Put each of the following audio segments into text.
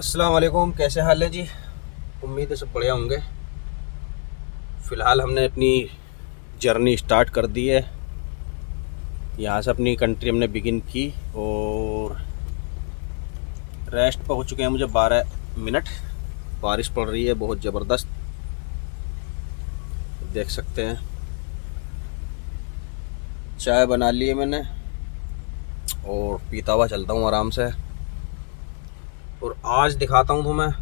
अस्सलाम वालेकुम, कैसे हाल है जी। उम्मीद है सब बढ़िया होंगे। फ़िलहाल हमने अपनी जर्नी स्टार्ट कर दी है। यहाँ से अपनी कंट्री हमने बिगिन की और रेस्ट पर हो चुके हैं मुझे 12 मिनट। बारिश पड़ रही है बहुत ज़बरदस्त, देख सकते हैं। चाय बना ली है मैंने और पीता हुआ चलता हूँ आराम से। और आज दिखाता हूँ तुम्हें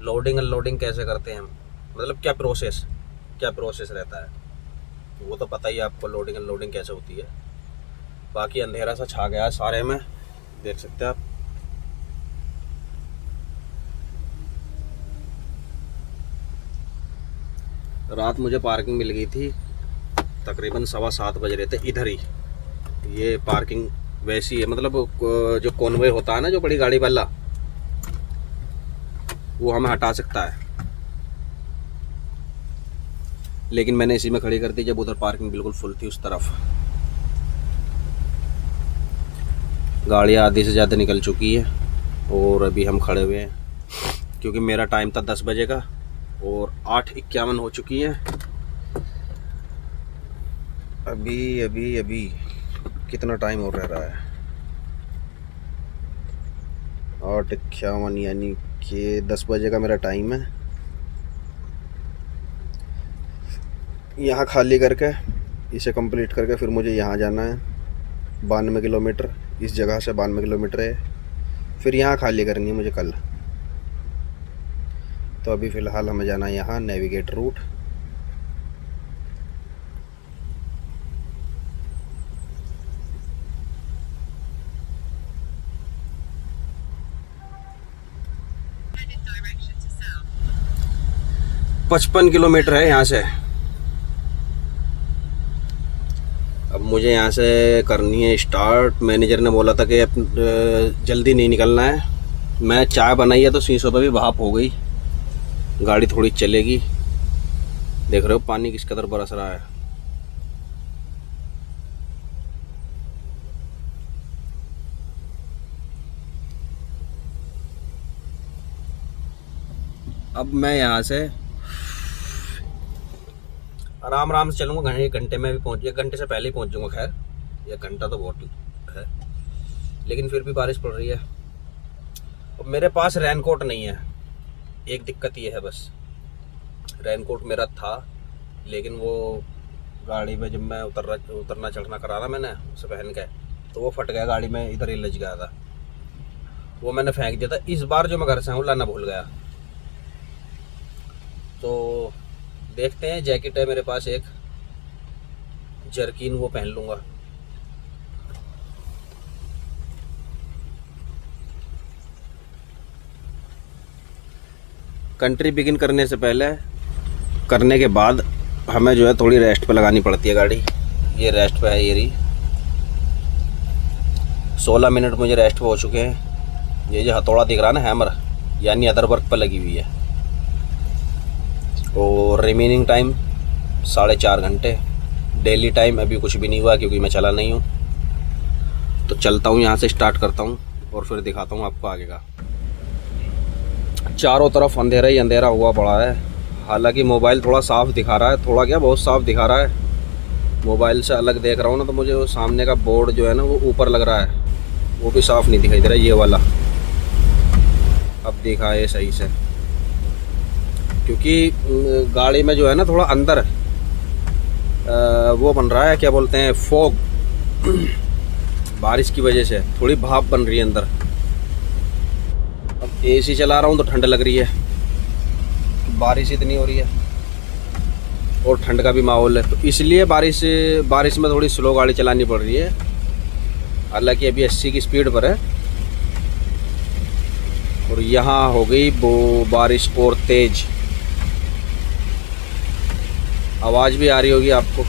लोडिंग अनलोडिंग कैसे करते हैं हम, मतलब क्या प्रोसेस रहता है। वो तो पता ही है आपको लोडिंग अनलोडिंग कैसे होती है। बाकी अंधेरा सा छा गया है सारे में, देख सकते हैं आप। रात मुझे पार्किंग मिल गई थी, तकरीबन 7:15 बज रहे थे इधर ही। ये पार्किंग वैसी है, मतलब जो कॉन्वे होता है ना, जो बड़ी गाड़ी वाला, वो हमें हटा सकता है। लेकिन मैंने इसी में खड़ी कर दी जब उधर पार्किंग बिल्कुल फुल थी उस तरफ। गाड़ियाँ आधी से ज़्यादा निकल चुकी है और अभी हम खड़े हुए हैं क्योंकि मेरा टाइम था 10 बजे का और 8:51 हो चुकी है। अभी अभी अभी कितना टाइम और रह रहा है? 8:51, यानी कि 10 बजे का मेरा टाइम है। यहाँ खाली करके इसे कंप्लीट करके फिर मुझे यहाँ जाना है। 92 किलोमीटर इस जगह से, 92 किलोमीटर है। फिर यहाँ खाली करनी है मुझे कल। तो अभी फ़िलहाल हमें जाना है यहाँ नेविगेट रूट। पचपन किलोमीटर है यहाँ से। अब मुझे यहाँ से करनी है स्टार्ट। मैनेजर ने बोला था कि जल्दी नहीं निकलना है। मैं चाय बनाई है तो शीशों पे भी भाप हो गई, गाड़ी थोड़ी चलेगी। देख रहे हो पानी किस कदर बरस रहा है। अब मैं यहाँ से आराम आराम से चलूँगा। एक घंटे में भी पहुँच, 1 घंटे से पहले ही पहुँच जाऊँगा। खैर 1 घंटा तो बहुत है, लेकिन फिर भी बारिश पड़ रही है। अब मेरे पास रेनकोट नहीं है, एक दिक्कत ये है बस। रेनकोट मेरा था, लेकिन वो गाड़ी में जब मैं उतरना चढ़ना करा ना मैंने उसे पहन के, तो वो फट गया गाड़ी में, इधर ही लग गया था। वो मैंने फेंक दिया था। इस बार जो मैं घर से हूँ लाना भूल गया। तो देखते हैं, जैकेट है मेरे पास एक, जर्किन, वो पहन लूँगा। कंट्री बिगिन करने से पहले, करने के बाद हमें जो है थोड़ी रेस्ट पे लगानी पड़ती है गाड़ी। ये रेस्ट पे है, ये रही। 16 मिनट मुझे रेस्ट पे हो चुके हैं। ये जो हथौड़ा दिख रहा है ना, हैमर, यानी अदर वर्क पर लगी हुई है। और रिमेनिंग टाइम 4.5 घंटे। डेली टाइम अभी कुछ भी नहीं हुआ क्योंकि मैं चला नहीं हूँ। तो चलता हूँ, यहाँ से स्टार्ट करता हूँ और फिर दिखाता हूँ आपको आगे का। चारों तरफ अंधेरा ही अंधेरा हुआ पड़ा है। हालांकि मोबाइल थोड़ा साफ दिखा रहा है, थोड़ा क्या बहुत साफ दिखा रहा है। मोबाइल से अलग देख रहा हूँ ना, तो मुझे वो सामने का बोर्ड जो है ना वो ऊपर लग रहा है, वो भी साफ नहीं दिखाई दे रहा है। ये वाला अब दिखा है सही से, क्योंकि गाड़ी में जो है ना थोड़ा अंदर वो बन रहा है, क्या बोलते हैं, फॉग। बारिश की वजह से थोड़ी भाप बन रही है अंदर। अब एसी चला रहा हूँ तो ठंड लग रही है, बारिश इतनी हो रही है और ठंड का भी माहौल है, तो इसलिए बारिश में थोड़ी स्लो गाड़ी चलानी पड़ रही है। हालांकि अभी 80 की स्पीड पर है। और यहाँ हो गई वो बारिश और तेज। आवाज़ भी आ रही होगी आपको।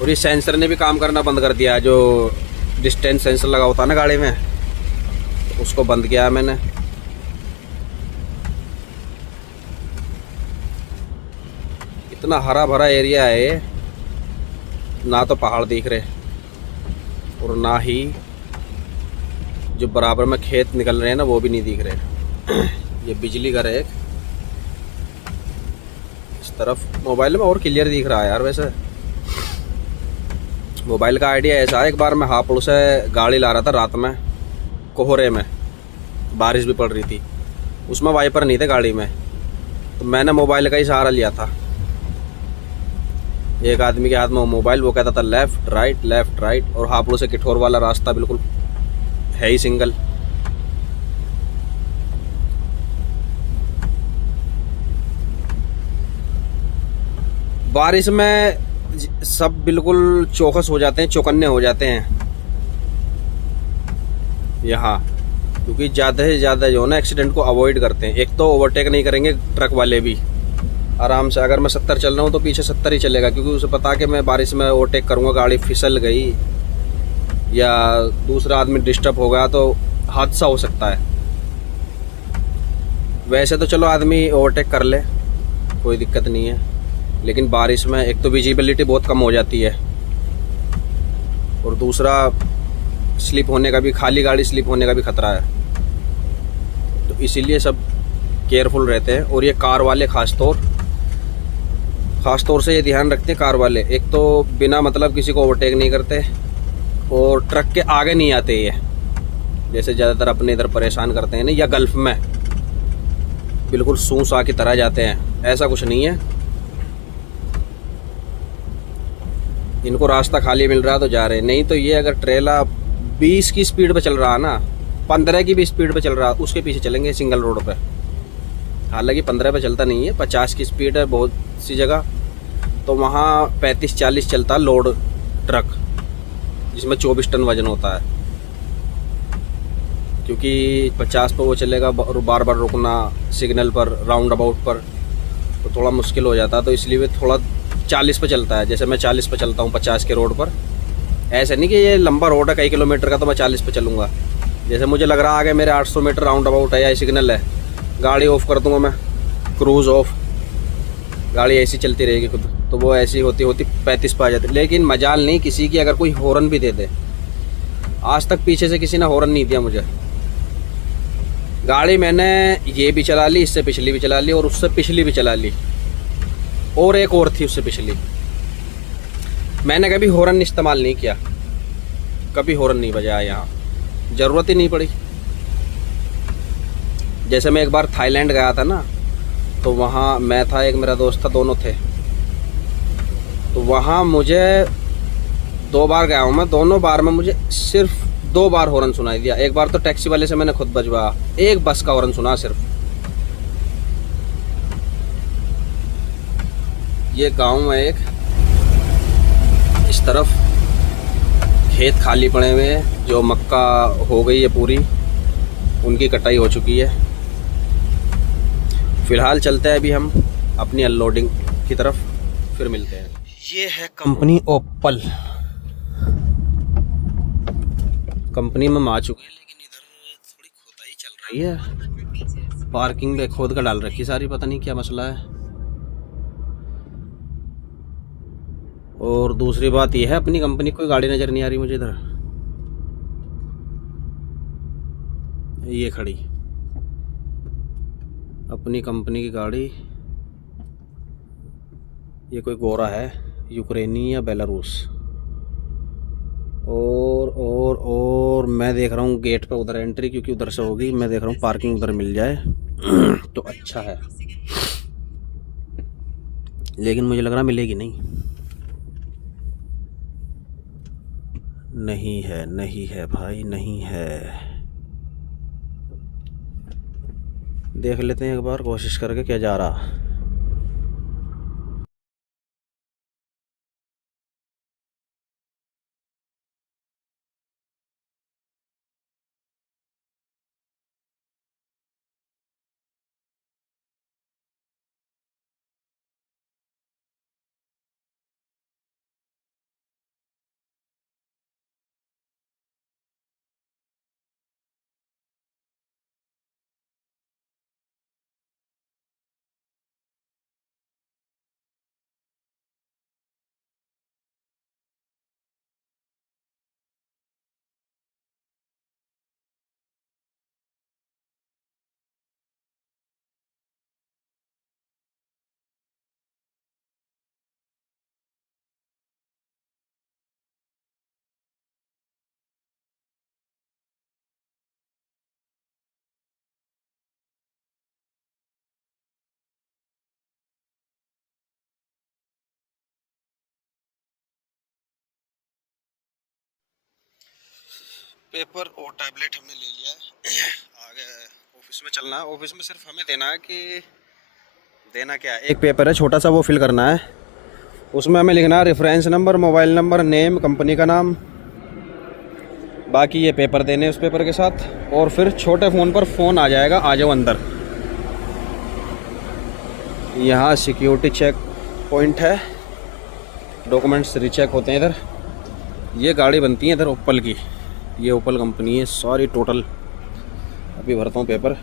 और ये सेंसर ने भी काम करना बंद कर दिया है, जो डिस्टेंस सेंसर लगा होता है ना गाड़ी में, तो उसको बंद किया है मैंने। इतना हरा भरा एरिया है, ना तो पहाड़ दिख रहे और ना ही जो बराबर में खेत निकल रहे हैं ना वो भी नहीं दिख रहे। ये बिजली घर है एक इस तरफ। मोबाइल में और क्लियर दिख रहा है यार। वैसे मोबाइल का आइडिया ऐसा है, एक बार मैं हापुड़ से गाड़ी ला रहा था रात में, कोहरे में, बारिश भी पड़ रही थी, उसमें वाइपर नहीं थे गाड़ी में, तो मैंने मोबाइल का ही सहारा लिया था। एक आदमी के हाथ में मोबाइल, वो कहता था लेफ्ट राइट, और हापुड़ से किठौर वाला रास्ता बिल्कुल है ही सिंगल। बारिश में सब बिल्कुल चौकस हो जाते हैं, चौकन्ने हो जाते हैं यहाँ, क्योंकि ज़्यादा से ज़्यादा जो है ना एक्सीडेंट को अवॉइड करते हैं। एक तो ओवरटेक नहीं करेंगे ट्रक वाले भी आराम से, अगर मैं 70 चल रहा हूँ तो पीछे 70 ही चलेगा, क्योंकि उसे पता कि मैं बारिश में ओवरटेक करूँगा, गाड़ी फिसल गई या दूसरा आदमी डिस्टर्ब हो गया तो हादसा हो सकता है। वैसे तो चलो आदमी ओवरटेक कर ले, कोई दिक्कत नहीं है, लेकिन बारिश में एक तो विजिबिलिटी बहुत कम हो जाती है, और दूसरा स्लिप होने का भी, खाली गाड़ी स्लिप होने का भी खतरा है। तो इसीलिए सब केयरफुल रहते हैं। और ये कार वाले ख़ास तौर से ये ध्यान रखते हैं कार वाले, एक तो बिना मतलब किसी को ओवरटेक नहीं करते, और ट्रक के आगे नहीं आते ये, जैसे ज़्यादातर अपने इधर परेशान करते हैं ना, या गल्फ में बिल्कुल सूसा की तरह जाते हैं, ऐसा कुछ नहीं है। इनको रास्ता खाली मिल रहा है तो जा रहे हैं, नहीं तो ये अगर ट्रेला 20 की स्पीड पे चल रहा है ना, 15 की भी स्पीड पे चल रहा है, उसके पीछे चलेंगे सिंगल रोड पे। हालांकि 15 पे चलता नहीं है, 50 की स्पीड है बहुत सी जगह, तो वहाँ 35-40 चलता है लोड ट्रक, जिसमें 24 टन वजन होता है। क्योंकि 50 पे वो चलेगा, बार बार रुकना सिग्नल पर, राउंड अबाउट पर, तो थोड़ा मुश्किल हो जाता है, तो इसलिए थोड़ा 40 पे चलता है। जैसे मैं 40 पे चलता हूँ 50 के रोड पर। ऐसा नहीं कि ये लंबा रोड है कई किलोमीटर का तो मैं 40 पे चलूँगा। जैसे मुझे लग रहा है आगे मेरे 800 मीटर राउंड अबाउट है या सिग्नल है, गाड़ी ऑफ कर दूँगा मैं, क्रूज़ ऑफ, गाड़ी ऐसी चलती रहेगी खुद, तो वो ऐसी होती होती 35 पे आ जाती। लेकिन मजाल नहीं किसी की, अगर कोई हॉर्न भी दे दे, आज तक पीछे से किसी ने हॉर्न नहीं दिया मुझे। गाड़ी मैंने ये भी चला ली, इससे पिछली भी चला ली, और उससे पिछली भी चला ली, और एक और थी उससे पिछली। मैंने कभी हॉर्न इस्तेमाल नहीं किया, कभी हॉर्न नहीं बजाया, यहाँ ज़रूरत ही नहीं पड़ी। जैसे मैं एक बार थाईलैंड गया था ना, तो वहाँ मैं था, एक मेरा दोस्त था, दोनों थे, तो वहाँ मुझे 2 बार गया हूँ मैं, दोनों बार में मुझे सिर्फ 2 बार हॉर्न सुनाई दिया। एक बार तो टैक्सी वाले से मैंने खुद बजवाया, एक बस का हॉर्न सुना सिर्फ। ये गांव है एक, इस तरफ खेत खाली पड़े हुए हैं, जो मक्का हो गई है पूरी, उनकी कटाई हो चुकी है। फ़िलहाल चलते हैं अभी हम अपनी अनलोडिंग की तरफ, फिर मिलते हैं। ये है कंपनी ओप्पल, कंपनी में हम आ चुके हैं, लेकिन इधर थोड़ी खोदाई चल रही है, पार्किंग में खोद कर डाल रखी सारी, पता नहीं क्या मसला है। और दूसरी बात यह है, अपनी कंपनी कोई गाड़ी नज़र नहीं आ रही मुझे इधर, ये खड़ी अपनी कंपनी की गाड़ी। ये कोई गोरा है, यूक्रेनी या बेलारूस। और मैं देख रहा हूँ गेट पे उधर एंट्री, क्योंकि उधर से होगी, मैं देख रहा हूँ पार्किंग उधर मिल जाए तो अच्छा है, लेकिन मुझे लग रहा मिलेगी नहीं। नहीं है भाई, नहीं है। देख लेते हैं एक बार कोशिश करके क्या जा रहा। पेपर और टैबलेट हमने ले लिया है। आगे ऑफिस में चलना है। ऑफिस में सिर्फ हमें देना है कि देना क्या है, एक पेपर है छोटा सा, वो फिल करना है। उसमें हमें लिखना है reference number, mobile number, name, company का नाम, बाकी ये पेपर देने उस पेपर के साथ। और फिर छोटे फ़ोन पर फ़ोन आ जाएगा, आ जाओ अंदर। यहाँ सिक्योरिटी चेक पॉइंट है, डॉक्यूमेंट्स रीचेक होते हैं इधर। ये गाड़ी बनती है इधर ओप्पल की, ये ओप्पल कंपनी है सॉरी। टोटल अभी भरता हूँ पेपर।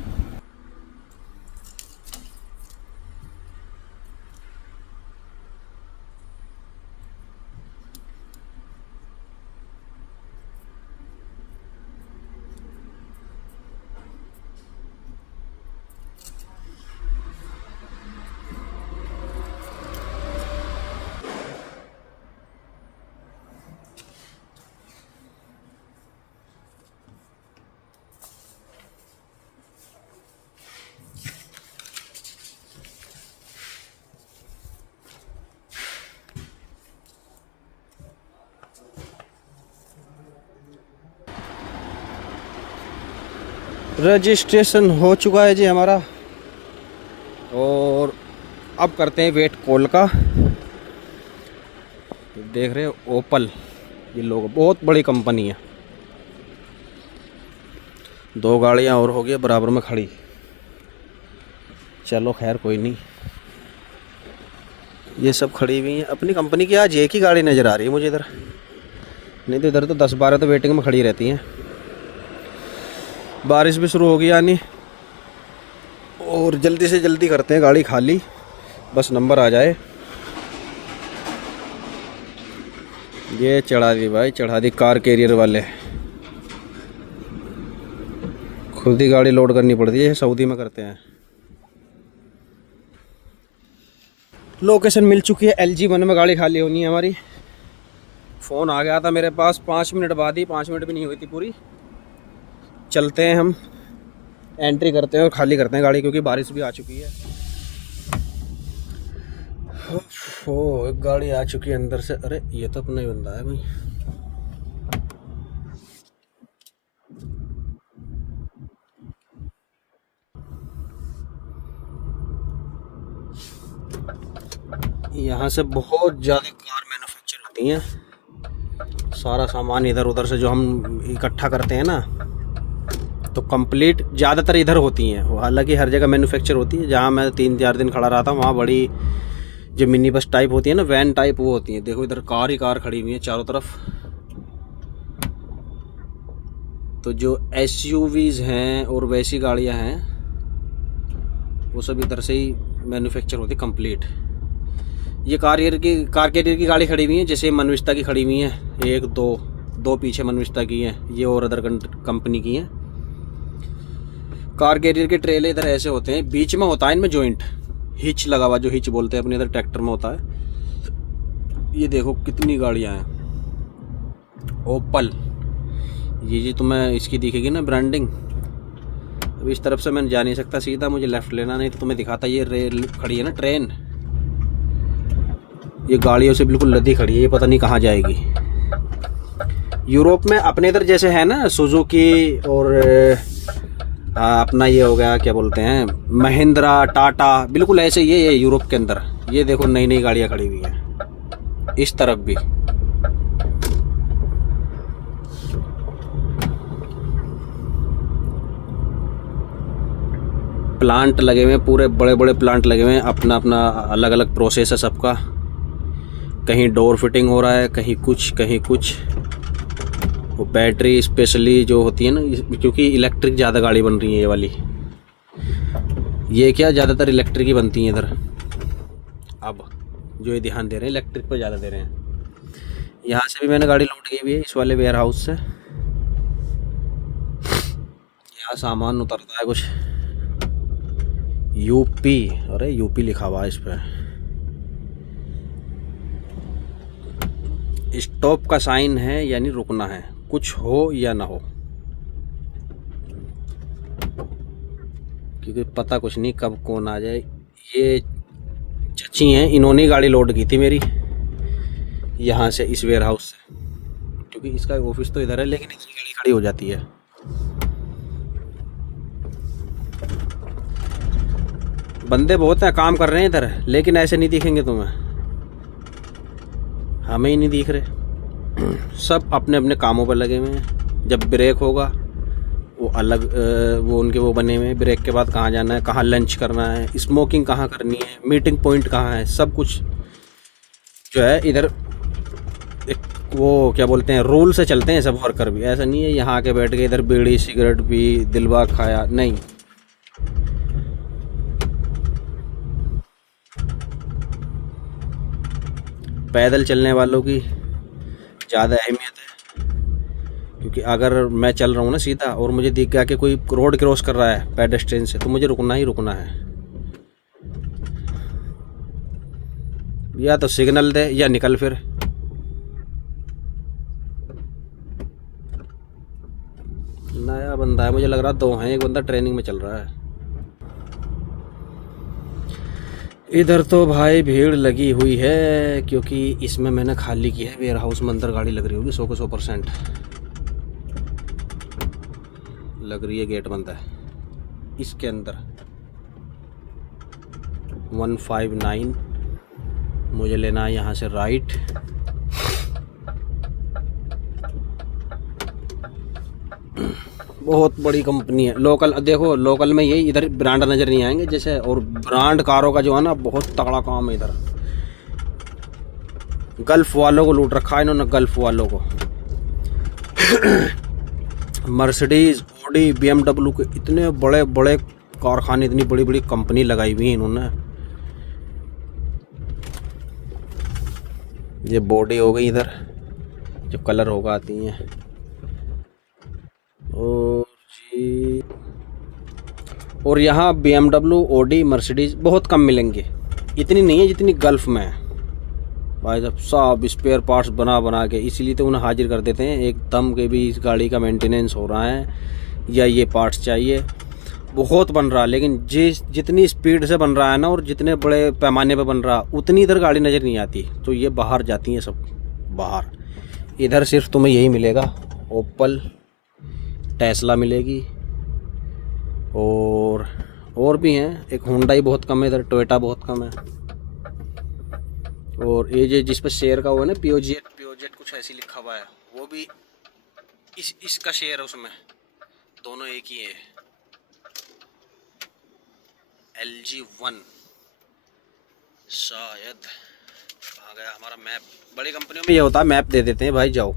रजिस्ट्रेशन हो चुका है जी हमारा, और अब करते हैं वेट कॉल का। देख रहे हो ओप्पल, ये लोग बहुत बड़ी कंपनी है। 2 गाड़ियाँ और हो गई बराबर में खड़ी। चलो खैर कोई नहीं, ये सब खड़ी हुई हैं अपनी कंपनी की। आज एक ही गाड़ी नज़र आ रही है मुझे इधर, नहीं तो इधर तो 10-12 तो वेटिंग में खड़ी रहती हैं। बारिश भी शुरू हो गई यानी, और जल्दी से जल्दी करते हैं गाड़ी खाली, बस नंबर आ जाए। ये चढ़ा दी भाई, चढ़ा दी कार कैरियर वाले। खुद ही गाड़ी लोड करनी पड़ती है, सऊदी में करते हैं। लोकेशन मिल चुकी है, LG1 में गाड़ी खाली होनी है हमारी। फ़ोन आ गया था मेरे पास 5 मिनट बाद ही, 5 मिनट भी नहीं हुई थी पूरी। चलते हैं हम, एंट्री करते हैं और खाली करते हैं गाड़ी, क्योंकि बारिश भी आ चुकी है। ओ एक गाड़ी आ चुकी है अंदर से। अरे ये तो अपना ही बंदा है भाई। यहाँ से बहुत ज़्यादा कार मैन्युफैक्चर होती हैं। सारा सामान इधर उधर से जो हम इकट्ठा करते हैं ना, तो कंप्लीट ज़्यादातर इधर होती हैं। हालांकि हर जगह मैन्युफैक्चर होती है। जहाँ मैं 3-4 दिन खड़ा रहा था, वहाँ बड़ी जो मिनी बस टाइप होती है ना, वैन टाइप, वो होती है। देखो इधर कार ही कार खड़ी हुई है चारों तरफ। तो जो SUVs हैं और वैसी गाड़ियाँ हैं, वो सब इधर से ही मैन्युफैक्चर होती है कंप्लीट। ये कार कैरियर की गाड़ी खड़ी हुई है, जैसे मनविस्ता की खड़ी हुई हैं। 1-2 पीछे मनविस्ता की हैं, ये और अदर कंपनी की हैं। कार कैरियर के ट्रेले इधर ऐसे होते हैं, बीच में होता है इनमें जॉइंट हिच लगा हुआ, जो हिच बोलते हैं अपने इधर ट्रैक्टर में होता है। ये देखो कितनी गाड़ियाँ हैं ओप्पल। ये तुम्हें इसकी दिखेगी ना ब्रांडिंग। अब इस तरफ से मैं जा नहीं सकता सीधा, मुझे लेफ़्ट लेना, नहीं तो तुम्हें दिखाता। ये रेल खड़ी है ना, ट्रेन, ये गाड़ियों से बिल्कुल लदी खड़ी है। ये पता नहीं कहाँ जाएगी। यूरोप में अपने इधर जैसे है ना सुजुकी, और अपना ये हो गया क्या बोलते हैं, महिंद्रा, टाटा, बिल्कुल ऐसे ही है यूरोप के अंदर। ये देखो नई नई गाड़ियाँ खड़ी हुई हैं इस तरफ भी। प्लांट लगे हुए हैं, पूरे बड़े बड़े प्लांट लगे हुए हैं। अपना अपना अलग अलग प्रोसेस है सबका। कहीं डोर फिटिंग हो रहा है, कहीं कुछ। वो बैटरी स्पेशली जो होती है ना, क्योंकि इलेक्ट्रिक ज़्यादा गाड़ी बन रही है ये वाली। ये क्या ज़्यादातर इलेक्ट्रिक ही बनती हैं इधर। अब जो ये ध्यान दे रहे हैं इलेक्ट्रिक पर ज़्यादा दे रहे हैं। यहाँ से भी मैंने गाड़ी लोड की हुई है इस वाले वेयर हाउस से। यहाँ सामान उतरता है कुछ। यूपी, अरे यूपी लिखा हुआ है इस पर। स्टॉप का साइन है, यानी रुकना है, कुछ हो या ना हो, क्योंकि पता कुछ नहीं कब कौन आ जाए। ये चची हैं, इन्होंने गाड़ी लोड की थी मेरी यहाँ से, इस वेयर हाउस से, क्योंकि इसका ऑफिस तो इधर है, लेकिन इतनी गाड़ी खड़ी हो जाती है। बंदे बहुत हैं, काम कर रहे हैं इधर, लेकिन ऐसे नहीं दिखेंगे तुम्हें, हमें ही नहीं दिख रहे। सब अपने अपने कामों पर लगे हुए हैं। जब ब्रेक होगा वो अलग, वो उनके वो बने हुए हैं, ब्रेक के बाद कहाँ जाना है, कहाँ लंच करना है, स्मोकिंग कहाँ करनी है, मीटिंग पॉइंट कहाँ है, सब कुछ जो है इधर एक वो क्या बोलते हैं, रूल से चलते हैं सब वर्कर भी। ऐसा नहीं है यहाँ आके बैठ के इधर बीड़ी सिगरेट पी दिलवा खाया, नहीं। पैदल चलने वालों की ज़्यादा अहमियत है, क्योंकि अगर मैं चल रहा हूँ ना सीधा और मुझे दिख गया कि कोई रोड क्रॉस कर रहा है पेडेस्ट्रियन से, तो मुझे रुकना ही रुकना है। या तो सिग्नल दे या निकल फिर। नया बंदा है, मुझे लग रहा दो हैं, एक बंदा ट्रेनिंग में चल रहा है। इधर तो भाई भीड़ लगी हुई है, क्योंकि इसमें मैंने खाली किया है वेयर हाउस में। अंदर गाड़ी लग रही होगी 100 को 100% लग रही है। गेट बंद है इसके अंदर। 159 मुझे लेना है यहाँ से राइट। बहुत बड़ी कंपनी है। लोकल देखो, लोकल में यही इधर ब्रांड नज़र नहीं आएंगे जैसे, और ब्रांड कारों का जो है ना बहुत तगड़ा काम है इधर। गल्फ वालों को लूट रखा है इन्होंने, गल्फ वालों को। मर्सिडीज, ऑडी, BMW के इतने बड़े बड़े कारखाने, इतनी बड़ी बड़ी कंपनी लगाई हुई है इन्होंने। ये बॉडी हो गई इधर, जो कलर होगा आती हैं। और जी, और यहाँ BMW, ऑडी, मर्सिडीज बहुत कम मिलेंगे, इतनी नहीं है जितनी गल्फ में है भाई साहब। सब स्पेयर पार्ट्स बना बना के, इसीलिए तो उन्हें हाजिर कर देते हैं एकदम के भी इस गाड़ी का मेंटेनेंस हो रहा है या ये पार्ट्स चाहिए। बहुत बन रहा है, लेकिन जितनी स्पीड से बन रहा है ना और जितने बड़े पैमाने पर बन रहा, उतनी इधर गाड़ी नज़र नहीं आती। तो ये बाहर जाती हैं सब बाहर। इधर सिर्फ तुम्हें यही मिलेगा, ओपल, टेस्ला मिलेगी, और भी हैं। एक हुंडई बहुत कम है इधर, टोयोटा बहुत कम है। और ये जो जिस पर शेयर का हुआ है ना, पियोजेट कुछ ऐसी लिखा हुआ है, वो भी इसका शेयर है उसमें। दोनों एक ही है। LG1 शायद। कहाँ गया हमारा मैप? बड़ी कंपनियों में ये होता है, मैप दे देते हैं भाई जाओ।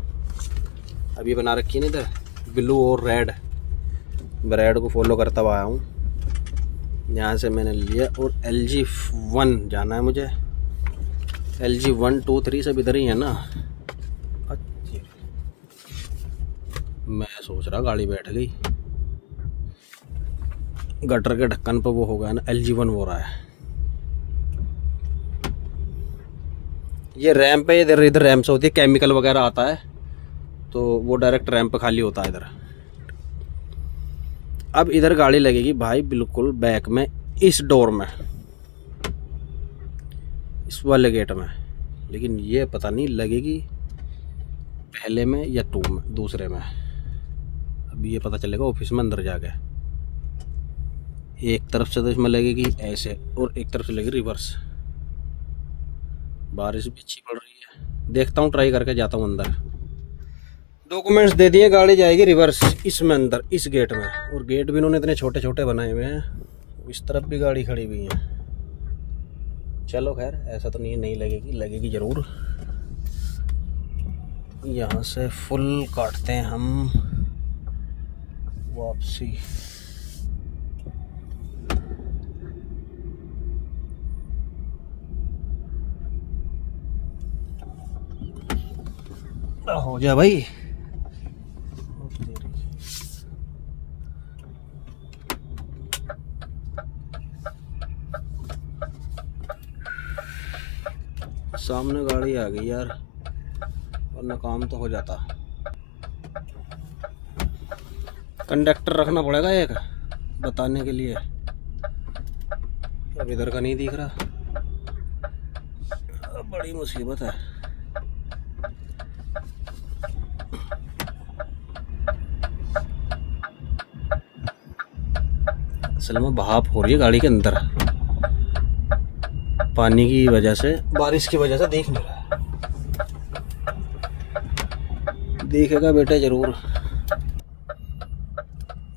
अभी बना रखी है ना इधर ब्लू और रेड, मैं रेड को फॉलो करता हुआ आया हूँ, यहाँ से मैंने लिया। और LG1 जाना है मुझे। LG1, 2, 3 सब इधर ही है ना। मैं सोच रहा गाड़ी बैठ गई, गटर के ढक्कन पर वो हो गया ना, LG1 हो रहा है। ये रैंप है, इधर रैंप से होती है, केमिकल वगैरह आता है तो वो डायरेक्ट रैंप पे खाली होता है इधर। अब इधर गाड़ी लगेगी भाई बिल्कुल बैक में, इस डोर में, इस वाले गेट में। लेकिन ये पता नहीं लगेगी पहले में या दूसरे में। अब ये पता चलेगा ऑफिस में अंदर जाके। एक तरफ से तो इसमें लगेगी ऐसे, और एक तरफ से लगेगी रिवर्स। बारिश भी अच्छी पड़ रही है, देखता हूँ, ट्राई करके जाता हूँ अंदर। डॉक्यूमेंट्स दे दिए, गाड़ी जाएगी रिवर्स इसमें अंदर, इस गेट में। और गेट भी इन्होंने इतने छोटे छोटे बनाए हुए हैं। इस तरफ भी गाड़ी खड़ी हुई है। चलो खैर, ऐसा तो नहीं लगेगी, लगेगी ज़रूर। यहाँ से फुल काटते हैं हम वापसी। हो जा भाई। सामने गाड़ी आ गई यार, वरना काम तो हो जाता। कंडक्टर रखना पड़ेगा एक बताने के लिए। अब इधर का नहीं दिख रहा, बड़ी मुसीबत है। असल में भाप हो रही है गाड़ी के अंदर, पानी की वजह से, बारिश की वजह से दिख नहीं रहा है। दिखेगा बेटे जरूर।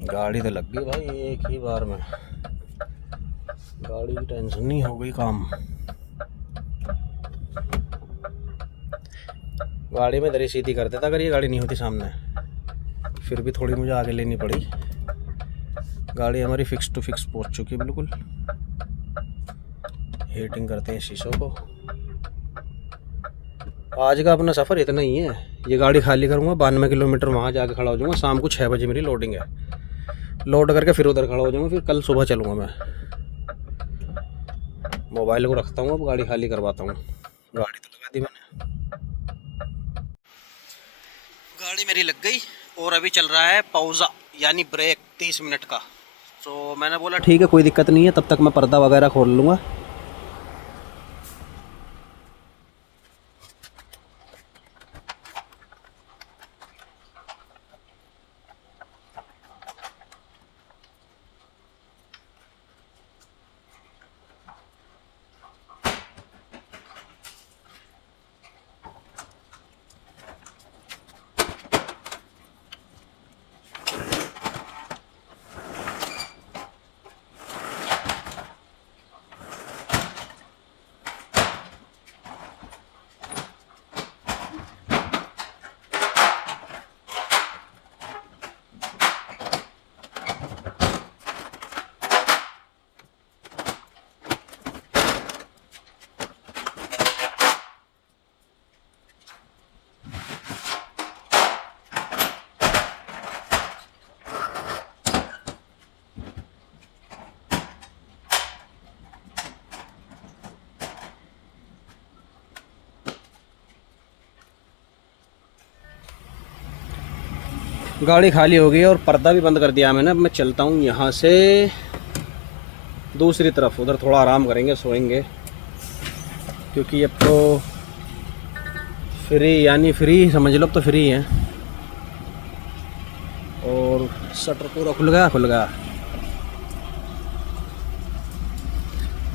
गाड़ी तो लग गई भाई एक ही बार में, गाड़ी की टेंशन नहीं, हो गई काम। गाड़ी में दरी सीधी कर देता अगर ये गाड़ी नहीं होती सामने, फिर भी थोड़ी मुझे आगे लेनी पड़ी। गाड़ी हमारी फिक्स टू फिक्स पहुंच चुकी है बिल्कुल। हीटिंग करते हैं शीशों को। आज का अपना सफ़र इतना ही है। ये गाड़ी खाली करूँगा, 92 किलोमीटर वहाँ जाके खड़ा हो जाऊँगा। शाम को 6 बजे मेरी लोडिंग है, लोड करके फिर उधर खड़ा हो जाऊँगा। फिर कल सुबह चलूँगा मैं। मोबाइल को रखता हूँ, अब गाड़ी खाली करवाता हूँ। गाड़ी तो लगा दी मैंने, गाड़ी मेरी लग गई। और अभी चल रहा है पौजा यानी ब्रेक 30 मिनट का। तो मैंने बोला ठीक है कोई दिक्कत नहीं है, तब तक मैं पर्दा वगैरह खोल लूँगा। गाड़ी खाली हो गई और पर्दा भी बंद कर दिया मैंने। अब मैं चलता हूँ यहाँ से दूसरी तरफ, उधर थोड़ा आराम करेंगे, सोएंगे, क्योंकि अब तो फ्री यानी फ्री समझ लो, अब तो फ्री है। और शटर पूरा खुल गया।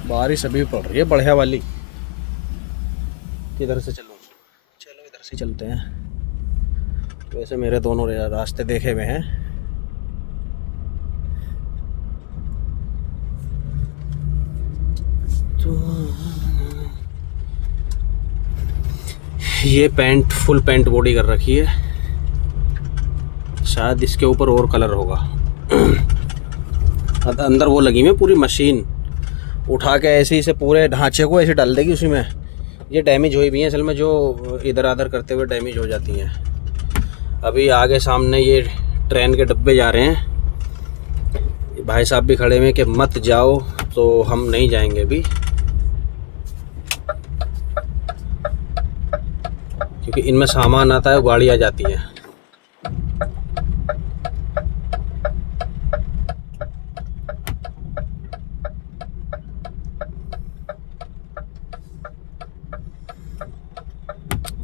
बारिश अभी पड़ रही है बढ़िया वाली। किधर से चलूँ? चलो इधर से चलते हैं। वैसे मेरे दोनों रास्ते देखे हुए हैं। तो ये पैंट फुल पैंट बॉडी कर रखी है, शायद इसके ऊपर और कलर होगा। अंदर वो लगी हुई पूरी मशीन, उठा के ऐसे ही से पूरे ढांचे को ऐसे डाल देगी उसी में। ये डैमेज हुई भी हैं असल में, जो इधर आधर करते हुए डैमेज हो जाती हैं। अभी आगे सामने ये ट्रेन के डब्बे जा रहे हैं, भाई साहब भी खड़े हुए कि मत जाओ, तो हम नहीं जाएंगे अभी, क्योंकि इनमें सामान आता है, गाड़ी आ जाती है।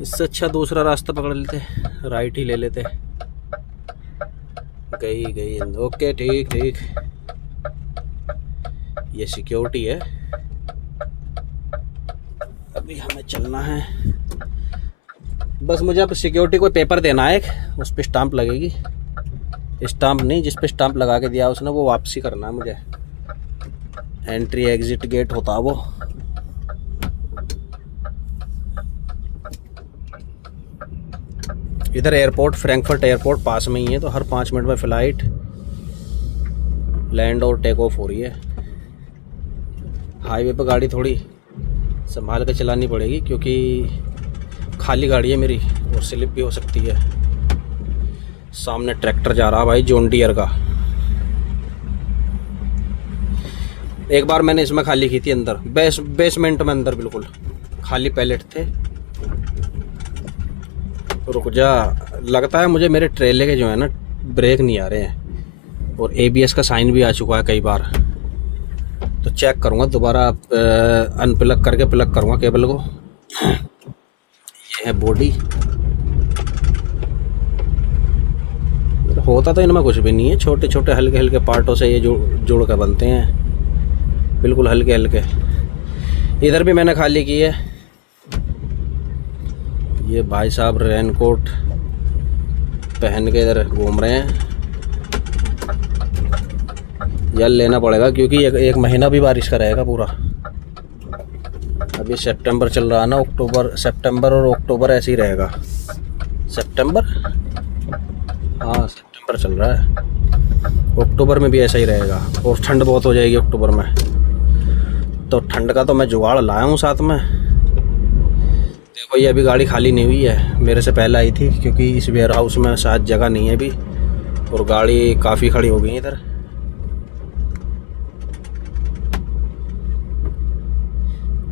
इससे अच्छा दूसरा रास्ता पकड़ लेते, राइट ही ले लेते। गई ओके ठीक। ये सिक्योरिटी है, अभी हमें चलना है। बस मुझे अब सिक्योरिटी को पेपर देना है, उस पर स्टांप लगेगी। स्टांप नहीं, जिस पे स्टांप लगा के दिया उसने वो वापसी करना है मुझे। एंट्री एग्जिट गेट होता वो। इधर एयरपोर्ट, फ्रैंकफर्ट एयरपोर्ट पास में ही है, तो हर 5 मिनट में फ़्लाइट लैंड और टेक ऑफ हो रही है। हाईवे पर गाड़ी थोड़ी संभाल के चलानी पड़ेगी, क्योंकि खाली गाड़ी है मेरी और स्लिप भी हो सकती है। सामने ट्रैक्टर जा रहा भाई, जॉन डियर का। एक बार मैंने इसमें खाली की थी अंदर, बेसमेंट में अंदर बिल्कुल खाली पैलेट थे। रुक जा, लगता है मुझे मेरे ट्रेले के जो है ना ब्रेक नहीं आ रहे हैं, और ABS का साइन भी आ चुका है कई बार। तो चेक करूँगा दोबारा, अनप्लग करके प्लग करूँगा केबल को। ये है बॉडी। होता तो इनमें कुछ भी नहीं है, छोटे छोटे हल्के हल्के पार्टों से ये जोड़ कर बनते हैं, बिल्कुल हल्के हल्के। इधर भी मैंने खाली की है। ये भाई साहब रेनकोट पहन के इधर घूम रहे हैं। यार लेना पड़ेगा क्योंकि एक महीना भी बारिश का रहेगा पूरा। अभी सितंबर चल रहा है ना, सितंबर और अक्टूबर ऐसे ही रहेगा। सितंबर, हाँ सितंबर चल रहा है, अक्टूबर में भी ऐसा ही रहेगा। और ठंड बहुत हो जाएगी अक्टूबर में, तो ठंड का तो मैं जुगाड़ लाया हूँ साथ में। देखो ये अभी गाड़ी खाली नहीं हुई है, मेरे से पहले आई थी, क्योंकि इस वेयर हाउस में शायद जगह नहीं है अभी, और गाड़ी काफ़ी खड़ी हो गई इधर।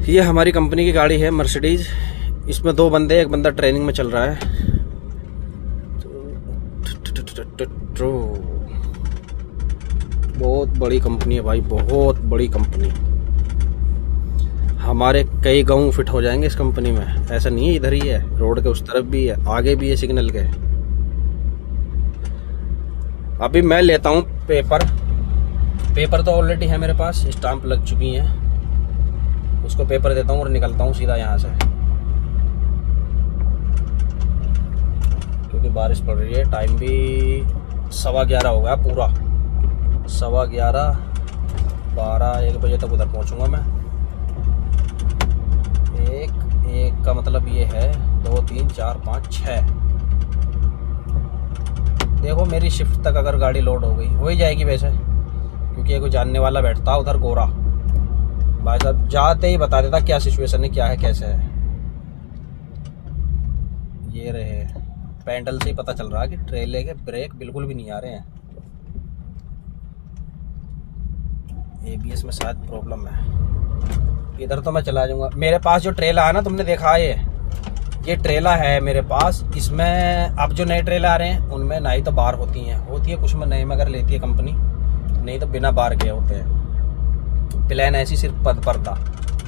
ये हमारी कंपनी की गाड़ी है मर्सिडीज़। इसमें 2 बंदे, एक बंदा ट्रेनिंग में चल रहा है। बहुत बड़ी कंपनी है भाई, बहुत बड़ी कंपनी। हमारे कई गाँव फिट हो जाएंगे इस कंपनी में। ऐसा नहीं है इधर ही है, रोड के उस तरफ भी है, आगे भी है सिग्नल के। अभी मैं लेता हूँ पेपर तो ऑलरेडी है मेरे पास, स्टाम्प लग चुकी हैं। उसको पेपर देता हूँ और निकलता हूँ सीधा यहाँ से, क्योंकि बारिश पड़ रही है। टाइम भी 11:15 हो गया पूरा, 11:15, 12-1 बजे तक उधर पहुँचूँगा मैं। एक का मतलब ये है 2 3 4 5 6। देखो मेरी शिफ्ट तक अगर गाड़ी लोड हो गई, हो ही जाएगी वैसे, क्योंकि ये कोई जानने वाला बैठता उधर गोरा भाई साहब, जाते ही बता देता क्या सिचुएशन है, क्या है, कैसे है। ये रहे पैंडल से ही पता चल रहा है कि ट्रेले के ब्रेक बिल्कुल भी नहीं आ रहे हैं। ABS में शायद प्रॉब्लम है। इधर तो मैं चला जाऊंगा। मेरे पास जो ट्रेला है ना, तुमने देखा है ये ट्रेला है मेरे पास। इसमें अब जो नए ट्रेला आ रहे हैं उनमें ना ही तो बार होती है कुछ में नए में अगर लेती है कंपनी, नहीं तो बिना बार के होते हैं। प्लेन ऐसी सिर्फ पर्दा,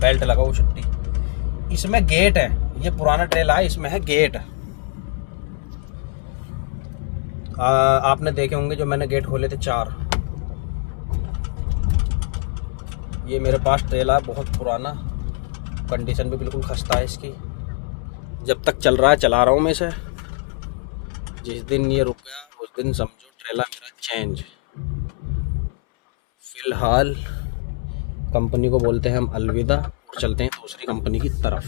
बेल्ट लगाओ छुट्टी। इसमें गेट है, ये पुराना ट्रेला है, इसमें है गेट। आपने देखे होंगे जो मैंने गेट खोले थे 4। ये मेरे पास ट्रेला है बहुत पुराना, कंडीशन भी बिल्कुल खस्ता है इसकी। जब तक चल रहा है चला रहा हूँ मैं इसे। जिस दिन ये रुक गया उस दिन समझो ट्रेला मेरा चेंज। फिलहाल कंपनी को बोलते हैं हम अलविदा और चलते हैं दूसरी कंपनी की तरफ।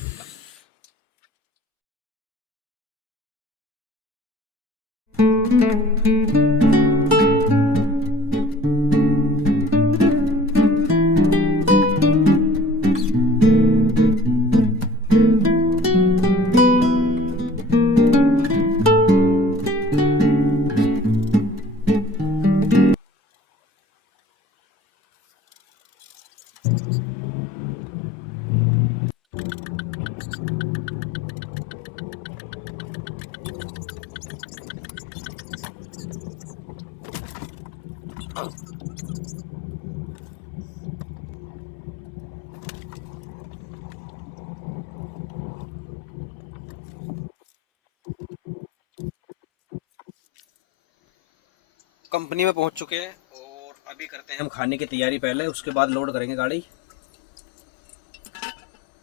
कंपनी में पहुंच चुके हैं और अभी करते हैं हम खाने की तैयारी पहले, उसके बाद लोड करेंगे गाड़ी।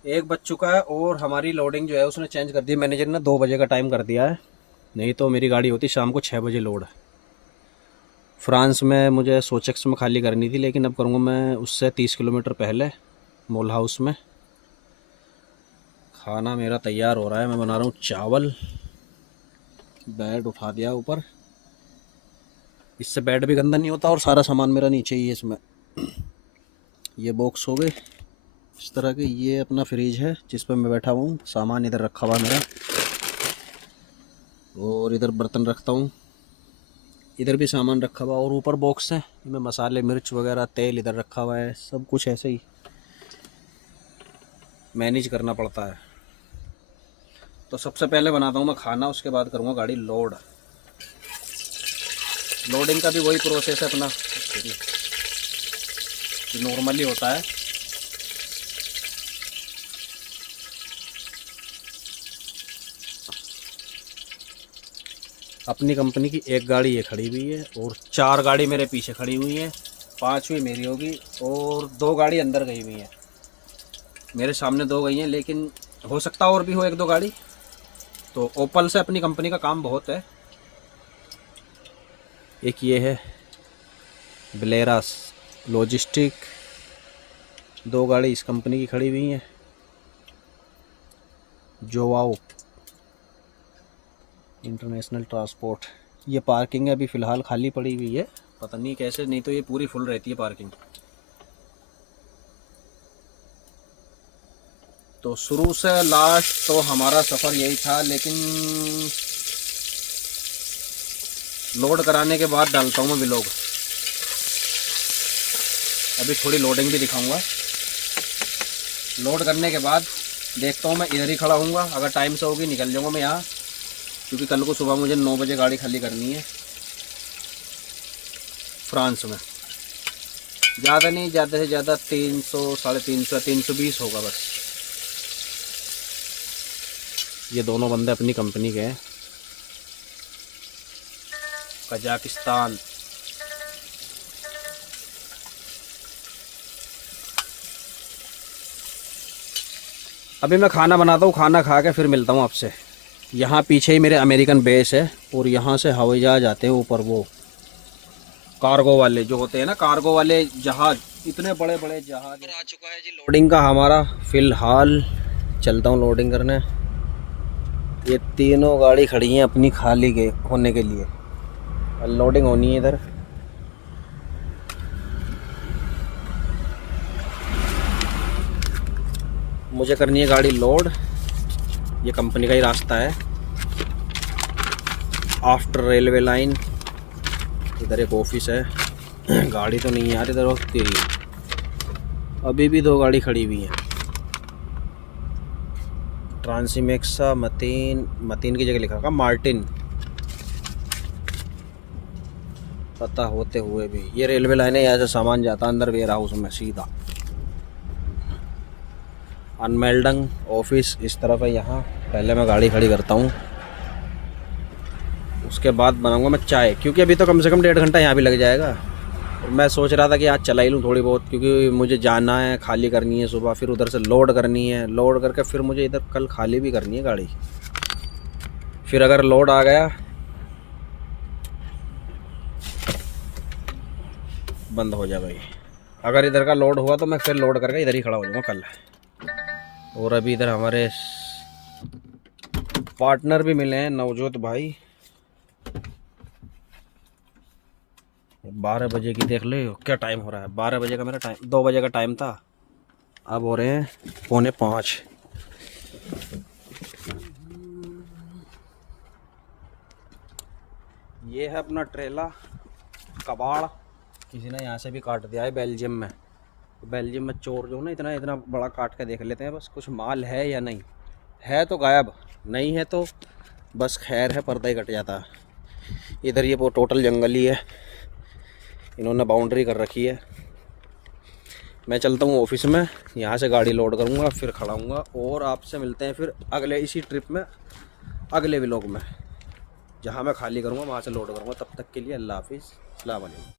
1 बज चुका है और हमारी लोडिंग जो है उसने चेंज कर दी। मैनेजर ने 2 बजे का टाइम कर दिया है, नहीं तो मेरी गाड़ी होती शाम को 6 बजे लोड। फ्रांस में मुझे सोचेक्स में खाली करनी थी, लेकिन अब करूँगा मैं उससे 30 किलोमीटर पहले मोल हाउस में। खाना मेरा तैयार हो रहा है, मैं बना रहा हूँ चावल। बेड उठा दिया ऊपर, इससे बेड भी गंदा नहीं होता और सारा सामान मेरा नीचे ही है इसमें। ये बॉक्स हो गए इस तरह के। ये अपना फ्रिज है जिस पर मैं बैठा हूँ, सामान इधर रखा हुआ मेरा, और इधर बर्तन रखता हूँ, इधर भी सामान रखा हुआ, और ऊपर बॉक्स है इनमें मसाले मिर्च वगैरह, तेल इधर रखा हुआ है। सब कुछ ऐसे ही मैनेज करना पड़ता है। तो सबसे पहले बनाता हूँ मैं खाना, उसके बाद करूँगा गाड़ी लोड। लोडिंग का भी वही प्रोसेस है अपना, नॉर्मली होता है। अपनी कंपनी की एक गाड़ी ये खड़ी हुई है और 4 गाड़ी मेरे पीछे खड़ी हुई हैं, 5वीं मेरी होगी और 2 गाड़ी अंदर गई हुई हैं। मेरे सामने 2 गई हैं, लेकिन हो सकता और भी हो 1-2 गाड़ी। तो ओपल से अपनी कंपनी का काम बहुत है। एक ये है ब्लेरास लॉजिस्टिक, 2 गाड़ी इस कंपनी की खड़ी हुई हैं। जोवाओ इंटरनेशनल ट्रांसपोर्ट, ये पार्किंग है अभी फ़िलहाल खाली पड़ी हुई है, पता नहीं कैसे, नहीं तो ये पूरी फुल रहती है पार्किंग। तो शुरू से लास्ट तो हमारा सफ़र यही था, लेकिन लोड कराने के बाद डालता हूँ मैं व्लॉग। अभी थोड़ी लोडिंग भी दिखाऊंगा। लोड करने के बाद देखता हूँ, मैं इधर ही खड़ा हूँगा, अगर टाइम से होगी निकल जाऊँगा मैं यहाँ, क्योंकि कल को सुबह मुझे 9 बजे गाड़ी खाली करनी है फ्रांस में। ज़्यादा नहीं, ज़्यादा से ज़्यादा 300, 350, 320 होगा बस। ये दोनों बंदे अपनी कंपनी के हैं, कजाकिस्तान। अभी मैं खाना बनाता हूँ, खाना खा के फिर मिलता हूँ आपसे। यहाँ पीछे ही मेरे अमेरिकन बेस है और यहाँ से हवाई जहाज आते हैं ऊपर, वो कार्गो वाले जो होते हैं ना, कार्गो वाले जहाज, इतने बड़े बड़े जहाज। आ चुका है जी लोडिंग का हमारा। फिलहाल चलता हूँ लोडिंग करने। ये तीनों गाड़ी खड़ी हैं अपनी खाली के होने के लिए, लोडिंग होनी है इधर। मुझे करनी है गाड़ी लोड, ये कंपनी का ही रास्ता है, आफ्टर रेलवे लाइन। इधर एक ऑफिस है। गाड़ी तो नहीं यार इधर वक्त ही, अभी भी 2 गाड़ी खड़ी हुई हैं। ट्रांसिमेक्सा मतीन की जगह लिखा होगा मार्टिन, पता होते हुए भी। ये रेलवे लाइन है, यहाँ से सामान जाता अंदर वेयर हाउस में सीधा। अनमेल्डंग ऑफिस इस तरफ है यहाँ। पहले मैं गाड़ी खड़ी करता हूँ, उसके बाद बनाऊंगा मैं चाय, क्योंकि अभी तो कम से कम 1.5 घंटा यहाँ भी लग जाएगा। और मैं सोच रहा था कि आज चला ही लूँ थोड़ी बहुत, क्योंकि मुझे जाना है, खाली करनी है सुबह, फिर उधर से लोड करनी है, लोड करके फिर मुझे इधर कल खाली भी करनी है गाड़ी। फिर अगर लोड आ गया बंद हो जाएगा ये। अगर इधर का लोड हुआ तो मैं फिर लोड करके इधर ही खड़ा हो जाऊँगा कल। और अभी इधर हमारे पार्टनर भी मिले हैं, नवजोत भाई। 12 बजे की, देख ले क्या टाइम हो रहा है। 12 बजे का मेरा टाइम, 2 बजे का टाइम था, अब हो रहे हैं 4:45। ये है अपना ट्रेला कबाड़, किसी ने यहाँ से भी काट दिया है बेल्जियम में। बेल्जियम में चोर जो ना इतना इतना बड़ा काट के देख लेते हैं बस कुछ माल है या नहीं है, तो गायब, नहीं है तो बस खैर है, पर्दा ही कट जाता है। इधर ये वो टोटल जंगल ही है, इन्होंने बाउंड्री कर रखी है। मैं चलता हूँ ऑफिस में, यहाँ से गाड़ी लोड करूँगा, फिर खड़ा हूँगा और आपसे मिलते हैं फिर अगले इसी ट्रिप में, अगले व्लॉग में, जहाँ मैं खाली करूँगा वहाँ से लोड करूँगा। तब तक के लिए अल्लाह हाफिज़, अस्सलाम वालेकुम।